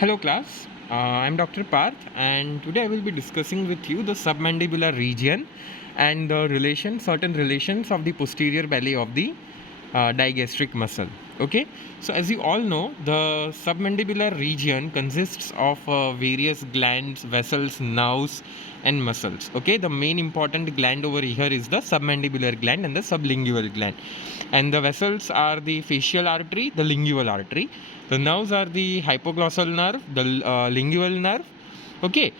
Hello class, I'm Dr. Parth and today I will be discussing with you the submandibular region and the certain relations of the posterior belly of the digastric muscle. Okay, so as you all know, the submandibular region consists of various glands, vessels, nerves and muscles. Okay, the main important gland over here is the submandibular gland and the sublingual gland, and the vessels are the facial artery, the lingual artery. The nerves are the hypoglossal nerve, the lingual nerve. Okay,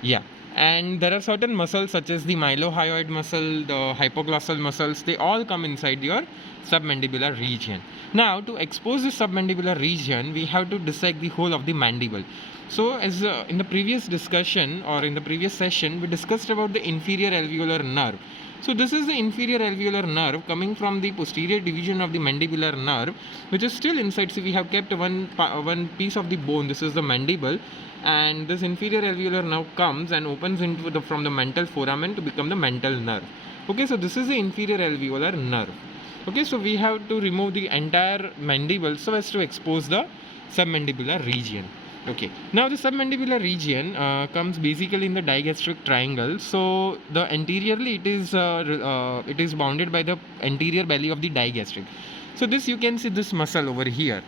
yeah. And there are certain muscles such as the mylohyoid muscle, the hypoglossal muscles, they all come inside your submandibular region. Now, to expose the submandibular region, we have to dissect the whole of the mandible. So, as in the previous discussion or in the previous session, we discussed about the inferior alveolar nerve. So this is the inferior alveolar nerve coming from the posterior division of the mandibular nerve, which is still inside. So we have kept one piece of the bone. This is the mandible, and this inferior alveolar nerve comes and opens into the from the mental foramen to become the mental nerve. Okay, so this is the inferior alveolar nerve. Okay, so we have to remove the entire mandible so as to expose the submandibular region. Okay, now the submandibular region comes basically in the digastric triangle. So the anteriorly it is bounded by the anterior belly of the digastric. So this you can see this muscle over here.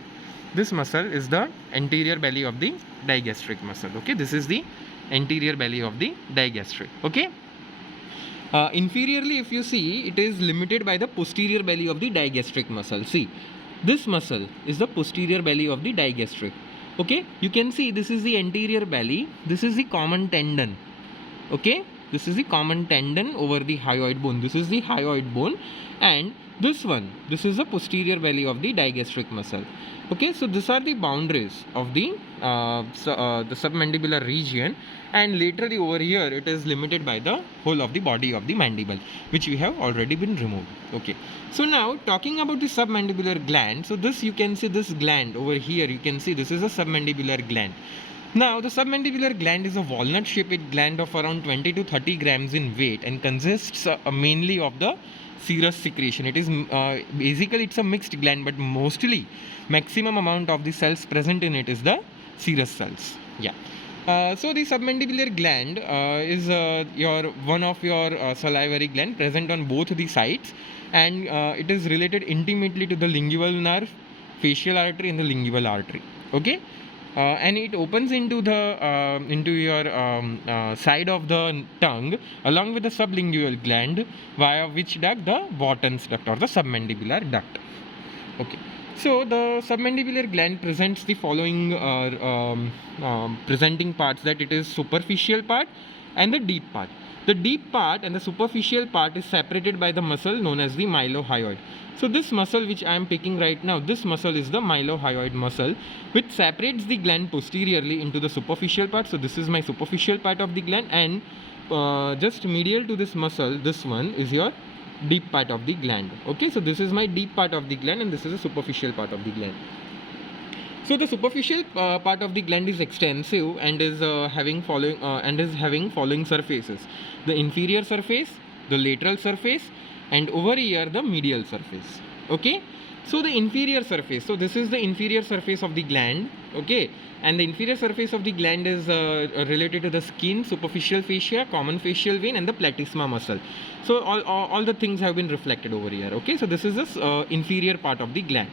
This muscle is the anterior belly of the digastric muscle. Okay, this is the anterior belly of the digastric. Okay. Inferiorly, if you see, it is limited by the posterior belly of the digastric muscle. See, this muscle is the posterior belly of the digastric. Okay, you can see this is the anterior belly, this is the common tendon. Okay, this is the common tendon over the hyoid bone, this is the hyoid bone, and this is the posterior belly of the digastric muscle. Okay, so these are the boundaries of the submandibular region, and laterally over here it is limited by the whole of the body of the mandible, which we have already been removed. Okay, so now talking about the submandibular gland, so this you can see this gland over here, you can see this is a submandibular gland. Now, the submandibular gland is a walnut-shaped gland of around 20 to 30 grams in weight and consists mainly of the serous secretion. It is basically it's a mixed gland, but mostly maximum amount of the cells present in it is the serous cells. Yeah. So the submandibular gland is one of your salivary gland present on both the sides, and it is related intimately to the lingual nerve, facial artery, and the lingual artery. Okay. And it opens into your side of the tongue along with the sublingual gland, via which duct, the Wharton's duct or the submandibular duct. Okay, so the submandibular gland presents the following presenting parts, that it is superficial part and the deep part. The deep part and the superficial part is separated by the muscle known as the mylohyoid. So this muscle which I am picking right now, this muscle is the mylohyoid muscle, which separates the gland posteriorly into the superficial part. So this is my superficial part of the gland, and just medial to this muscle, this one is your deep part of the gland. Okay, so this is my deep part of the gland, and this is the superficial part of the gland. So the superficial part of the gland is extensive and is having following surfaces: the inferior surface, the lateral surface, and over here the medial surface. Okay, so the inferior surface, so this is the inferior surface of the gland. Okay, and the inferior surface of the gland is related to the skin, superficial fascia, common facial vein, and the platysma muscle. So all the things have been reflected over here. Okay, so this is the inferior part of the gland.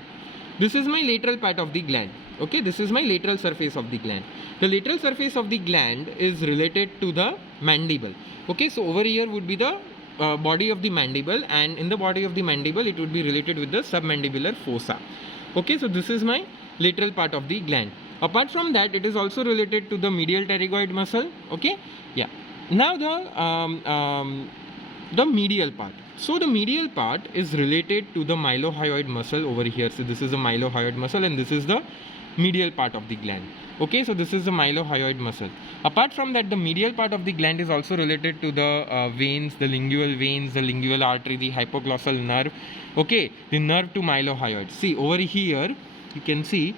This is my lateral part of the gland. Okay, this is my lateral surface of the gland. The lateral surface of the gland is related to the mandible. Okay, so over here would be the body of the mandible, and in the body of the mandible it would be related with the submandibular fossa. Okay, so this is my lateral part of the gland. Apart from that, it is also related to the medial pterygoid muscle. Okay, yeah. Now the medial part. So the medial part is related to the mylohyoid muscle over here. So this is the mylohyoid muscle, and this is the medial part of the gland. Okay, so this is the mylohyoid muscle. Apart from that, the medial part of the gland is also related to the veins, the lingual artery, the hypoglossal nerve. Okay, the nerve to mylohyoid. See over here, you can see,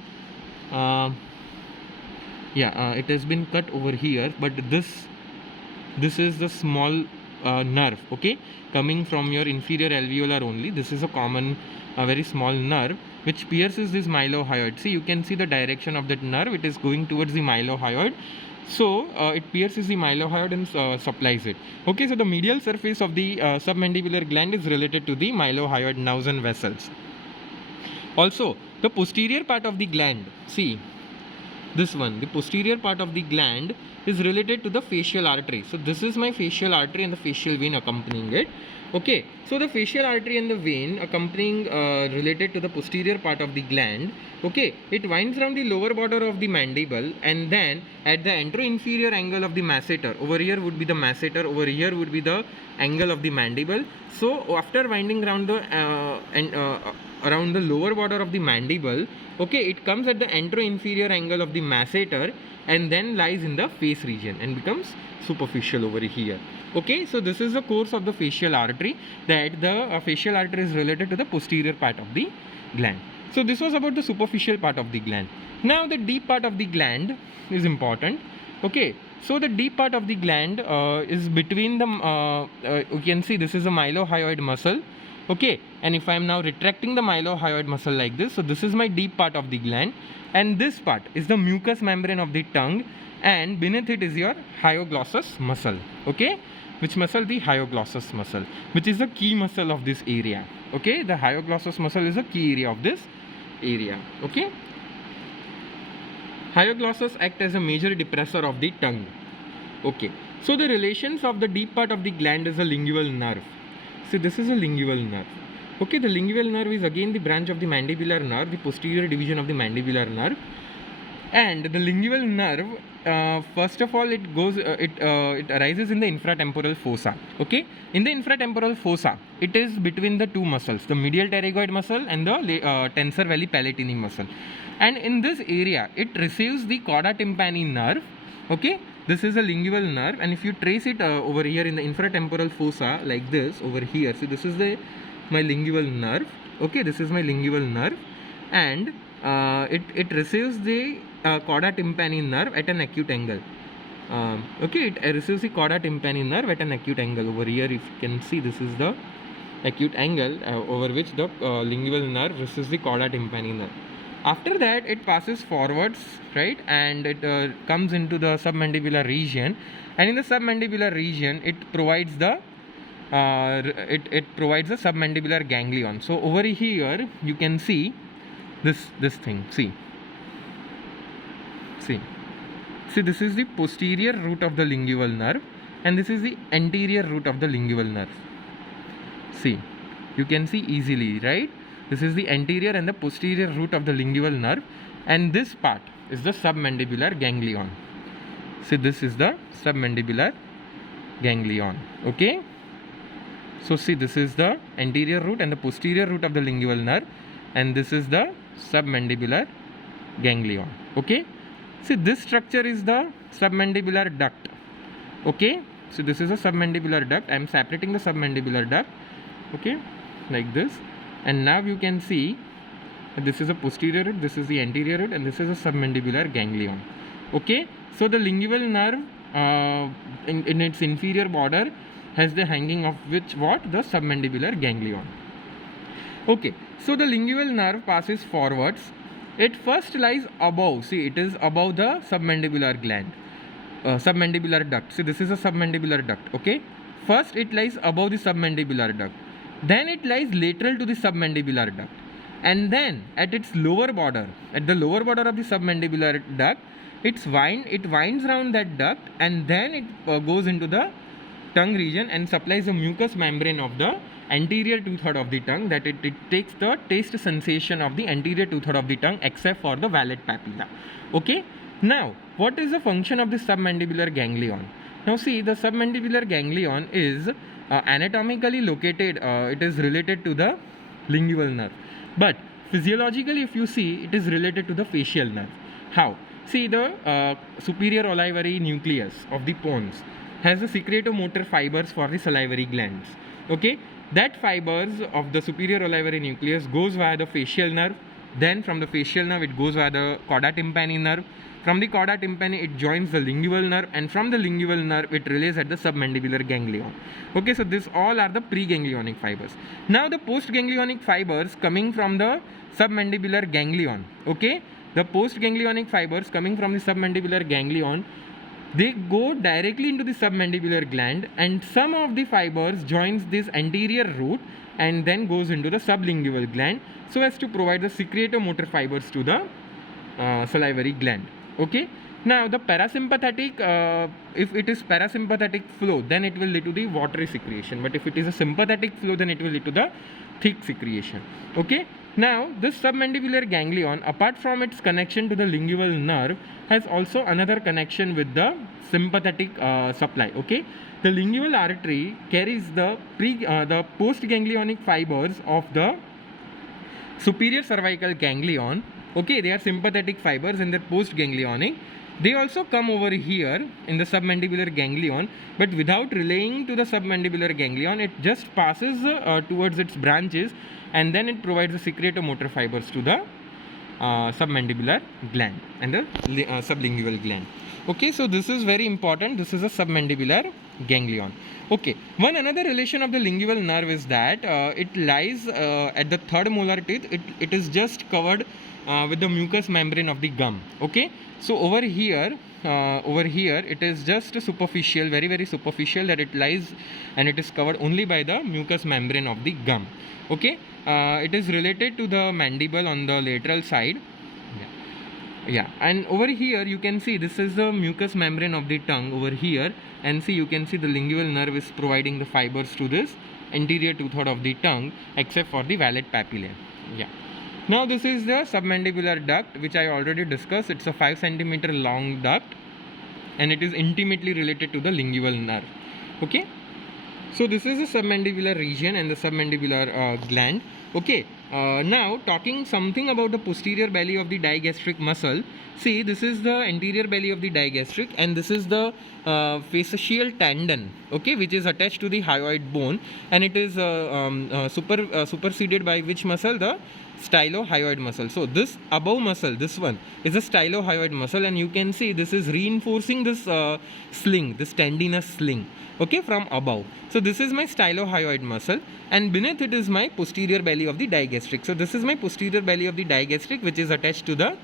it has been cut over here, but this is the small nerve. Okay, coming from your inferior alveolar only. This is a common, very small nerve, which pierces this mylohyoid. See, you can see the direction of that nerve. It is going towards the mylohyoid. So it pierces the mylohyoid and supplies it. Okay, so the medial surface of the submandibular gland is related to the mylohyoid nerves and vessels. Also, the posterior part of the gland, see this one, the posterior part of the gland is related to the facial artery. So this is my facial artery and the facial vein accompanying it. Okay, so the facial artery and the vein accompanying related to the posterior part of the gland. Okay, it winds around the lower border of the mandible, and then at the anteroinferior angle of the masseter, over here would be the masseter, over here would be the angle of the mandible. So after winding around the around the lower border of the mandible, okay, it comes at the anteroinferior angle of the masseter and then lies in the face region and becomes superficial over here. Okay, so this is the course of the facial artery, that the facial artery is related to the posterior part of the gland. So this was about the superficial part of the gland. Now the deep part of the gland is important. Okay, so the deep part of the gland is between the you can see this is a mylohyoid muscle. Okay, and if I am now retracting the mylohyoid muscle like this, so this is my deep part of the gland, and this part is the mucous membrane of the tongue, and beneath it is your hyoglossus muscle. Okay, which muscle? The hyoglossus muscle, which is the key muscle of this area. Okay, the hyoglossus muscle is a key area of this area. Okay, hyoglossus act as a major depressor of the tongue. Okay, so the relations of the deep part of the gland is a lingual nerve. So this is a lingual nerve. Okay, the lingual nerve is again the branch of the mandibular nerve, the posterior division of the mandibular nerve. And the lingual nerve, first of all, it arises in the infratemporal fossa. Okay, in the infratemporal fossa, it is between the two muscles, the medial pterygoid muscle and the tensor veli palatini muscle. And in this area, it receives the cauda tympani nerve. Okay, this is a lingual nerve, and if you trace it over here in the infratemporal fossa like this over here, so this is my lingual nerve. Okay, this is my lingual nerve, and it receives the cauda tympani nerve at an acute angle. Okay, it receives the cauda tympani nerve at an acute angle. Over here, if you can see, this is the acute angle over which the lingual nerve receives the cauda tympani nerve. After that, it passes forwards, right, and it comes into the submandibular region, and in the submandibular region, it provides the provides the submandibular ganglion. So over here, you can see this thing. See, this is the posterior root of the lingual nerve, and this is the anterior root of the lingual nerve. See, you can see easily, right? This is the anterior and the posterior root of the lingual nerve, and this part is the submandibular ganglion. See, this is the submandibular ganglion. Okay, so see, this is the anterior root and the posterior root of the lingual nerve, and this is the submandibular ganglion. Okay, see, this structure is the submandibular duct. Okay, so this is a submandibular duct. I am separating the submandibular duct. Okay, like this. And now you can see this is a posterior root, this is the anterior root, and this is a submandibular ganglion. Okay, so the lingual nerve in its inferior border has the hanging of which what? The submandibular ganglion. Okay, so the lingual nerve passes forwards. It first lies above, see, it is above the submandibular gland, submandibular duct. See, this is a submandibular duct. Okay, first it lies above the submandibular duct. Then it lies lateral to the submandibular duct, and then at its lower border, at the lower border of the submandibular duct, it winds around that duct, and then it goes into the tongue region and supplies the mucous membrane of the anterior two-third of the tongue, that it takes the taste sensation of the anterior two-third of the tongue except for the valid papilla. Okay, now what is the function of the submandibular ganglion? Now see, the submandibular ganglion is anatomically located, it is related to the lingual nerve, but physiologically, if you see, it is related to the facial nerve. How? See, the superior olivary nucleus of the pons has the secretomotor fibers for the salivary glands. Okay, that fibers of the superior olivary nucleus goes via the facial nerve, Then from the facial nerve it goes via the cauda tympani nerve. From the cauda tympani it joins the lingual nerve, and from the lingual nerve it relays at the submandibular ganglion. Okay, so this all are the preganglionic fibers. Now the postganglionic fibers coming from the submandibular ganglion. Okay, the postganglionic fibers coming from the submandibular ganglion, they go directly into the submandibular gland, and some of the fibers joins this anterior root and then goes into the sublingual gland, so as to provide the secretomotor fibers to the salivary gland. Okay, now the parasympathetic, if it is parasympathetic flow, then it will lead to the watery secretion, but if it is a sympathetic flow, then it will lead to the thick secretion. Okay, now this submandibular ganglion, apart from its connection to the lingual nerve, has also another connection with the sympathetic supply. Okay, the lingual artery carries the postganglionic fibers of the superior cervical ganglion. Okay, they are sympathetic fibers and they're postganglionic. They also come over here in the submandibular ganglion, but without relaying to the submandibular ganglion, it just passes towards its branches, and then it provides the secretomotor fibers to the submandibular gland and the sublingual gland. Okay, so this is very important. This is a submandibular ganglion. Okay, one another relation of the lingual nerve is that it lies at the third molar teeth. It is just covered with the mucous membrane of the gum. Okay, so over here it is just superficial, very superficial, that it lies and it is covered only by the mucous membrane of the gum. Okay, it is related to the mandible on the lateral side. Yeah, and over here you can see this is the mucous membrane of the tongue over here, and see, you can see the lingual nerve is providing the fibers to this anterior two-third of the tongue, except for the valid papillae. Yeah. Now this is the submandibular duct, which I already discussed. It's a 5 centimeter long duct, and it is intimately related to the lingual nerve. Okay, so this is the submandibular region and the submandibular gland. Okay, now talking something about the posterior belly of the digastric muscle. See, this is the anterior belly of the digastric, and this is the fascial tendon, okay, which is attached to the hyoid bone, and it is superseded by which muscle? The stylohyoid muscle. So this above muscle, this one is a stylohyoid muscle, and you can see this is reinforcing this sling, this tendinous sling, okay, from above. So this is my stylohyoid muscle, and beneath it is my posterior belly of the digastric. So this is my posterior belly of the digastric, which is attached to the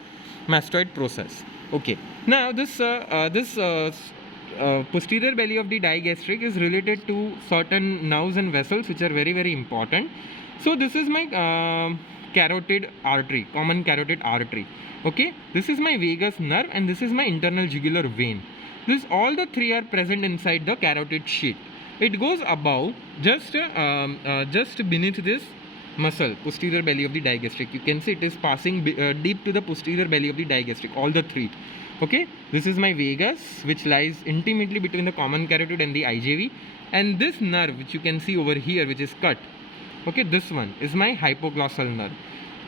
mastoid process. Okay, now this posterior belly of the digastric is related to certain nerves and vessels which are very important. So this is my carotid artery, common carotid artery. Okay, this is my vagus nerve, and this is my internal jugular vein. This, all the three are present inside the carotid sheath. It goes above, just beneath this muscle, posterior belly of the digastric. You can see it is passing deep to the posterior belly of the digastric, all the three. Okay, this is my vagus, which lies intimately between the common carotid and the IJV, and this nerve which you can see over here, which is cut, okay, this one is my hypoglossal nerve.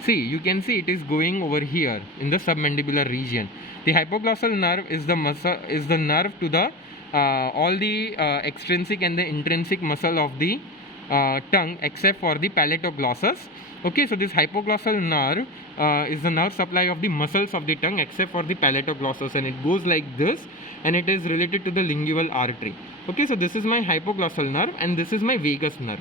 See, you can see it is going over here in the submandibular region. The hypoglossal nerve is the muscle, is the nerve to the all the extrinsic and the intrinsic muscle of the tongue, except for the palatoglossus. Okay, so this hypoglossal nerve is the nerve supply of the muscles of the tongue, except for the palatoglossus, and it goes like this, and it is related to the lingual artery. Okay, so this is my hypoglossal nerve, and this is my vagus nerve.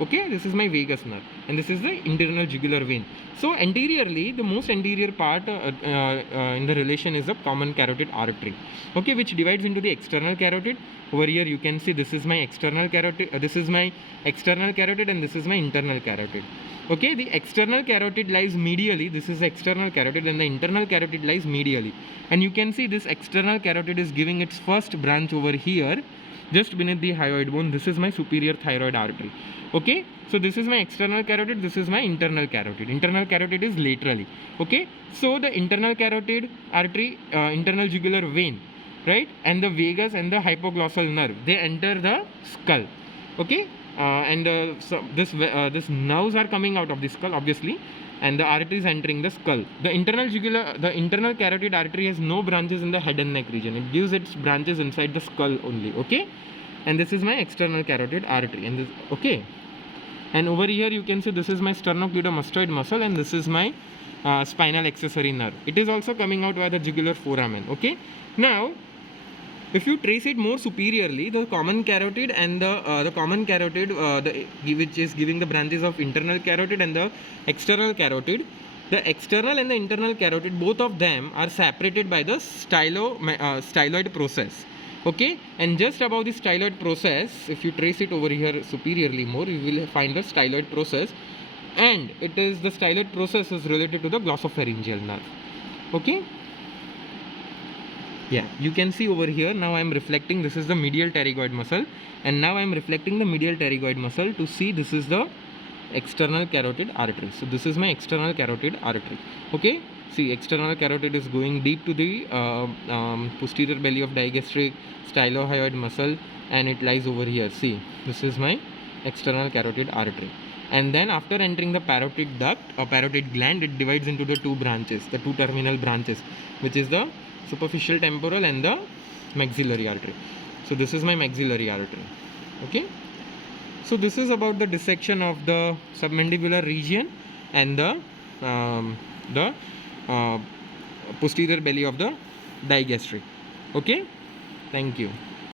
Okay, this is my vagus nerve, and this is the internal jugular vein. So anteriorly, the most anterior part in the relation is the common carotid artery, okay, which divides into the external carotid. Over here you can see this is my external carotid, this is my external carotid, and this is my internal carotid. Okay, the external carotid lies medially, this is the external carotid, and the internal carotid lies medially. And you can see this external carotid is giving its first branch over here, just beneath the hyoid bone. This is my superior thyroid artery. Okay, so this is my external carotid, this is my internal carotid. Internal carotid is laterally. Okay, so the internal carotid artery, internal jugular vein, right, and the vagus and the hypoglossal nerve, they enter the skull. Okay, so this nerves are coming out of the skull, obviously, and the artery is entering the skull. The internal carotid artery has no branches in the head and neck region. It gives its branches inside the skull only. Okay, and this is my external carotid artery, and this, okay, and over here you can see this is my sternocleidomastoid muscle, and this is my spinal accessory nerve. It is also coming out via the jugular foramen. Okay. Now, if you trace it more superiorly, the common carotid and the common carotid, which is giving the branches of internal carotid and the external carotid, the external and the internal carotid, both of them are separated by the styloid process. Okay, and just above the styloid process, if you trace it over here superiorly more, you will find the styloid process, and it is the styloid process is related to the glossopharyngeal nerve. Okay. Yeah, you can see over here now I am reflecting, this is the medial pterygoid muscle, and now I am reflecting the medial pterygoid muscle to see this is the external carotid artery. So this is my external carotid artery. Okay, see, external carotid is going deep to the posterior belly of digastric stylohyoid muscle, and it lies over here. See, this is my external carotid artery. And then after entering the parotid duct or parotid gland, it divides into the two branches, the two terminal branches, which is the superficial temporal and the maxillary artery. So this is my maxillary artery. Okay. So this is about the dissection of the submandibular region and the posterior belly of the digastric. Okay. Thank you.